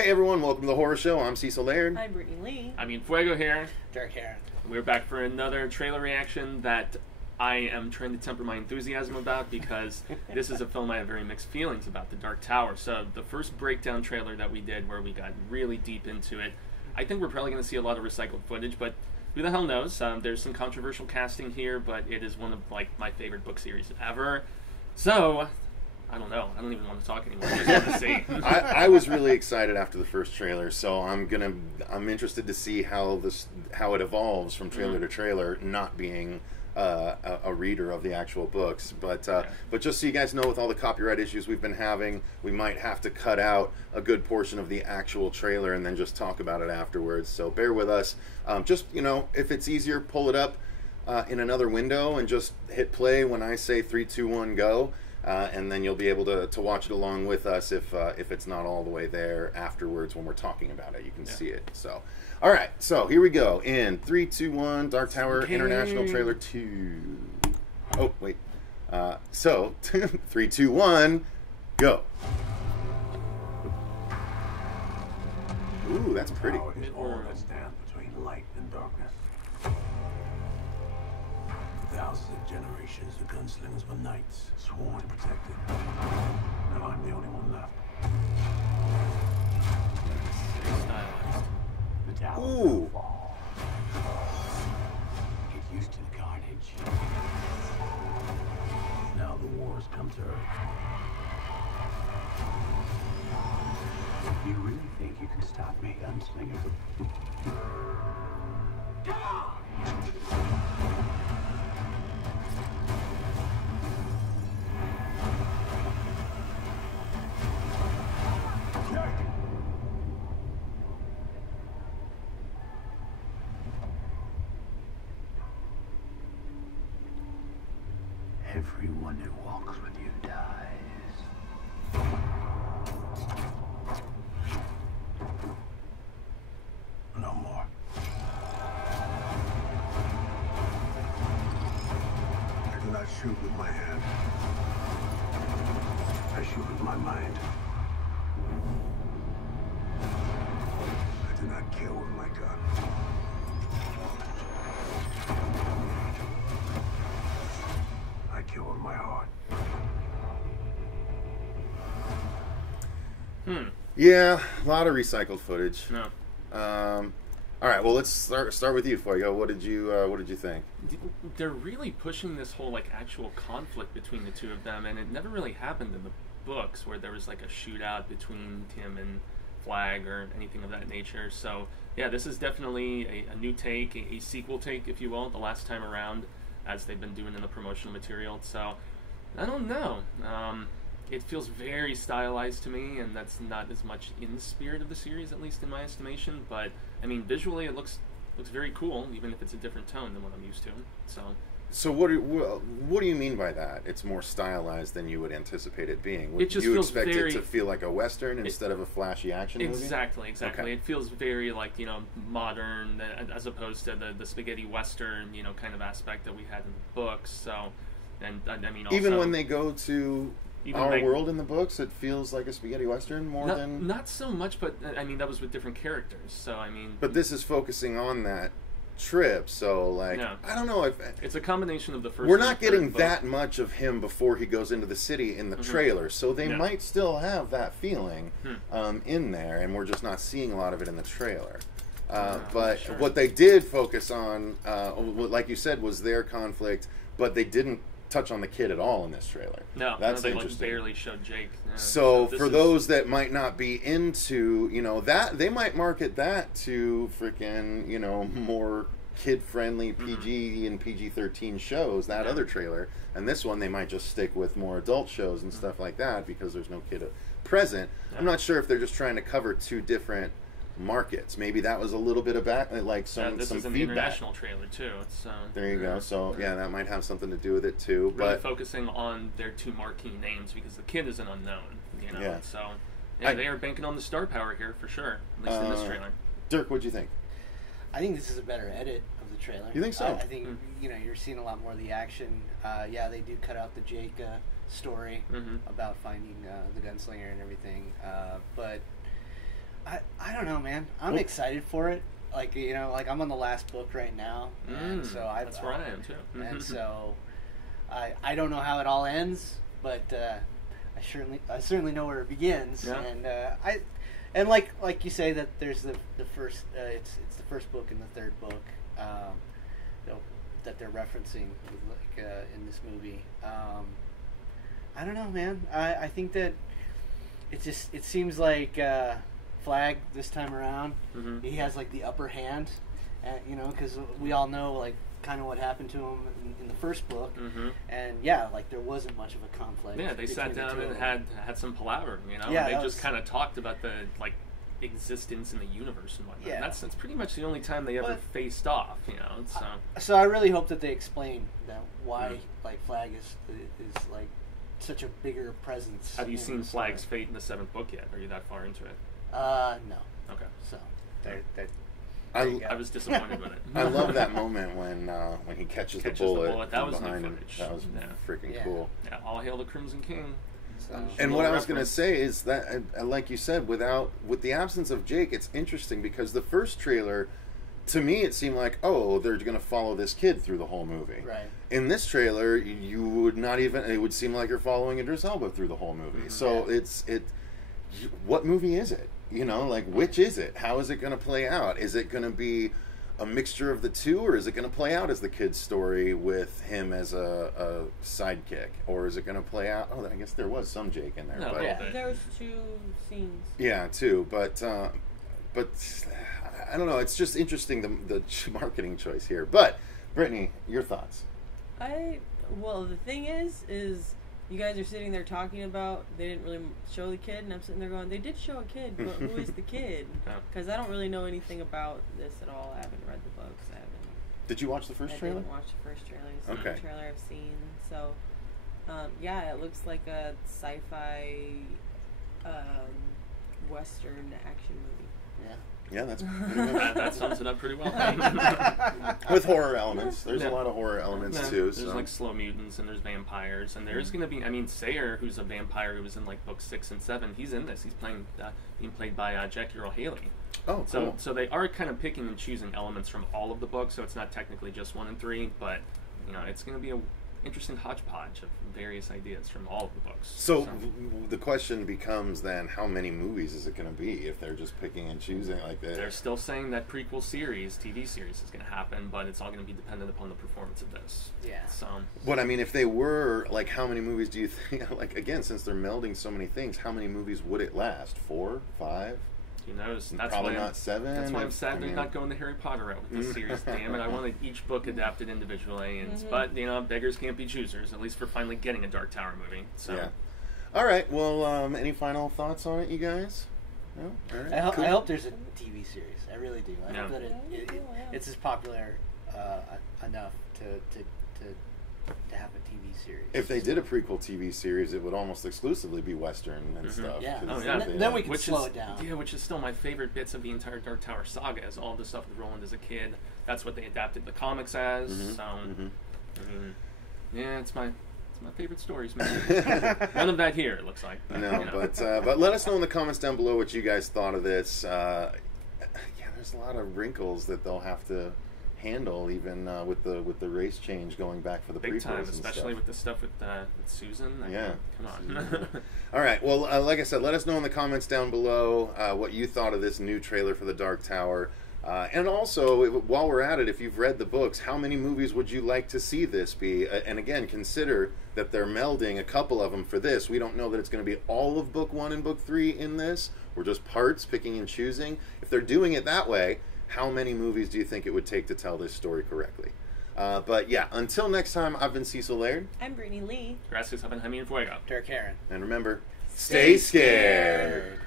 Hey everyone, welcome to the Horror Show. I'm Cecil Laird. I'm Brittany Lee. I mean, Fuego here. Derek Heron. We're back for another trailer reaction that I am trying to temper my enthusiasm about because this is a film I have very mixed feelings about, The Dark Tower. So the first breakdown trailer that we did where we got really deep into it, I think we're probably going to see a lot of recycled footage, but who the hell knows? There's some controversial casting here, but it is one of like my favorite book series ever. So I don't know. I don't even want to talk anymore. I just want to see. I was really excited after the first trailer, so I'm interested to see how it evolves from trailer to trailer, not being a reader of the actual books. But just so you guys know, with all the copyright issues we've been having, we might have to cut out a good portion of the actual trailer and then just talk about it afterwards. So bear with us. Just, you know, if it's easier, pull it up in another window and just hit play when I say 3, 2, 1, go. And then you'll be able to watch it along with us if it's not all the way there afterwards when we're talking about it. You can see it. So, all right. So here we go. In 3, 2, 1, Dark Tower International Trailer 2. Oh wait. So 3, 2, 1, go. Ooh, that's pretty. Power is all that stands between light and darkness. Thousands of generations of gunslingers were knights, sworn to protect it. And I'm the only one left. The tower will fall. Get used to the carnage. Now the wars come to Earth. You really think you can stop me, gunslinger? Everyone who walks with you dies. No more. I do not shoot with my hand. I shoot with my mind. I do not kill with my gun. I kill with my heart. Yeah, a lot of recycled footage. No. All right. Well, let's start with you, Fuego. What did you think? They're really pushing this whole like actual conflict between the two of them, and it never really happened in the books where there was like a shootout between Tim and Flag or anything of that nature. So yeah, this is definitely a new take, a sequel take, if you will, the last time around, as they've been doing in the promotional material. So I don't know. It feels very stylized to me, and that's not as much in the spirit of the series, at least in my estimation. But I mean, visually, it looks very cool, even if it's a different tone than what I'm used to. So what do you mean by that? It's more stylized than you would anticipate it being. Would it just you feels expect very, it to feel like a Western instead of a flashy action movie? Exactly. Okay. It feels very like, you know, modern as opposed to the spaghetti Western, you know, kind of aspect that we had in the books. So, and I mean, also, even when they go to our world in the books, it feels like a spaghetti Western more than... Not so much, but I mean, that was with different characters, so I mean... But this is focusing on that trip, so like, no. I don't know if... It's a combination of the first... We're not getting that much of him before he goes into the city in the trailer, so they might still have that feeling in there, and we're just not seeing a lot of it in the trailer. But what they did focus on, like you said, was their conflict, but they didn't touch on the kid at all in this trailer. No, that's they interesting. barely showed Jake. Yeah. So for those that might not be into, you know, that, they might market that to freaking, you know, more kid-friendly PG and PG-13 shows, that other trailer. And this one, they might just stick with more adult shows and stuff like that because there's no kid present. I'm not sure if they're just trying to cover two different markets. Maybe that was a little bit of this some is an feedback. International trailer too. It's there you go. So yeah, that might have something to do with it too. Really but focusing on their two marquee names because the kid is an unknown. You know, Yeah. so yeah, they are banking on the star power here for sure. At least in this trailer. Dirk, what'd you think? I think this is a better edit of the trailer. You think so? I think you know, you're seeing a lot more of the action. Yeah, they do cut out the Jake story about finding the gunslinger and everything. But I don't know, man. I'm excited for it. Like, you know, like I'm on the last book right now, and so that's where I am too. And so I don't know how it all ends, but I certainly know where it begins. Yeah. And like you say that there's the first it's the first book and the third book that they're referencing in this movie. I don't know, man. I think that it seems like Flag this time around. Mm-hmm. He has like the upper hand, you know, because we all know like kind of what happened to him in the first book, and like there wasn't much of a conflict. Yeah, they sat down and had some palaver, you know. Yeah, they just kind of talked about the like existence in the universe and whatnot. Yeah. That's pretty much the only time they ever faced off, you know. So so I really hope that they explain that why like Flag is like such a bigger presence. Have you seen Flag's fate in the 7th book yet? Are you that far into it? No. Okay. So I was disappointed with it. I love that moment when he catches the bullet. That was behind new him. footage. That was freaking cool. Yeah, all hail the Crimson King. And what I was going to say is that, like you said, with the absence of Jake, it's interesting because the first trailer, to me, it seemed like, oh, they're going to follow this kid through the whole movie. Right. In this trailer, you would not even. It would seem like you're following Idris Elba through the whole movie. So what movie is it? You know, like which is it? How is it going to play out? Is it going to be a mixture of the two, or is it going to play out as the kid's story with him as a sidekick, or is it going to play out? Oh, I guess there was some Jake in there. No, but there was 2 scenes. Yeah, two, but I don't know. It's just interesting the marketing choice here. But Brittany, your thoughts? Well, the thing is you guys are sitting there talking about they didn't really show the kid, and I'm sitting there going, they did show a kid, but who is the kid? Because I don't really know anything about this at all. I haven't read the books. Did you watch the first trailer? I didn't watch the first trailer. It's the only trailer I've seen. So, it looks like a sci-fi Western action movie. Yeah, that's that sums it up pretty well. With horror elements. There's a lot of horror elements too. There's like slow mutants and there's vampires, and there's going to be. I mean, Sayer, who's a vampire who was in like books 6 and 7, he's in this. He's being played by Jackie Earle Haley. Oh, cool. So they are kind of picking and choosing elements from all of the books. So it's not technically just 1 and 3, but you know, it's going to be a interesting hodgepodge of various ideas from all of the books. So the question becomes then, how many movies is it going to be if they're just picking and choosing like that? They're still saying that prequel series, TV series, is going to happen, but it's all going to be dependent upon the performance of this. Yeah. So. But I mean, if they were, like, how many movies do you think, like, again, since they're melding so many things, how many movies would it last? 4? 5? Who knows? Probably not 7. That's why I'm sad they're not going the Harry Potter route with this series. Damn it! I wanted each book adapted individually, but you know, beggars can't be choosers. At least for finally getting a Dark Tower movie. So. Yeah. All right. Well, any final thoughts on it, you guys? No. All right. I hope there's a TV series. I really do. I hope that it's as popular enough to have a TV series. If they did a prequel TV series, it would almost exclusively be Western and stuff. Yeah. Then we could slow it down. Yeah, which is still my favorite bits of the entire Dark Tower saga, is all the stuff with Roland as a kid. That's what they adapted the comics as. So, I mean, yeah, it's my favorite stories, man. None of that here, it looks like. No, you know. But let us know in the comments down below what you guys thought of this. Yeah, there's a lot of wrinkles that they'll have to handle, even with the race change going back for the big prequels time, and especially stuff. with the stuff with Susan. Come on. All right. Well, like I said, let us know in the comments down below what you thought of this new trailer for the Dark Tower. And also, while we're at it, if you've read the books, how many movies would you like to see this be? And again, consider that they're melding a couple of them for this. We don't know that it's going to be all of Book 1 and Book 3 in this. We're just parts, picking and choosing. If they're doing it that way, how many movies do you think it would take to tell this story correctly? But yeah, until next time, I've been Cecil Laird. I'm Brittany Lee. Gracias, Jaime Fuego. Derek Heron. And remember, stay scared.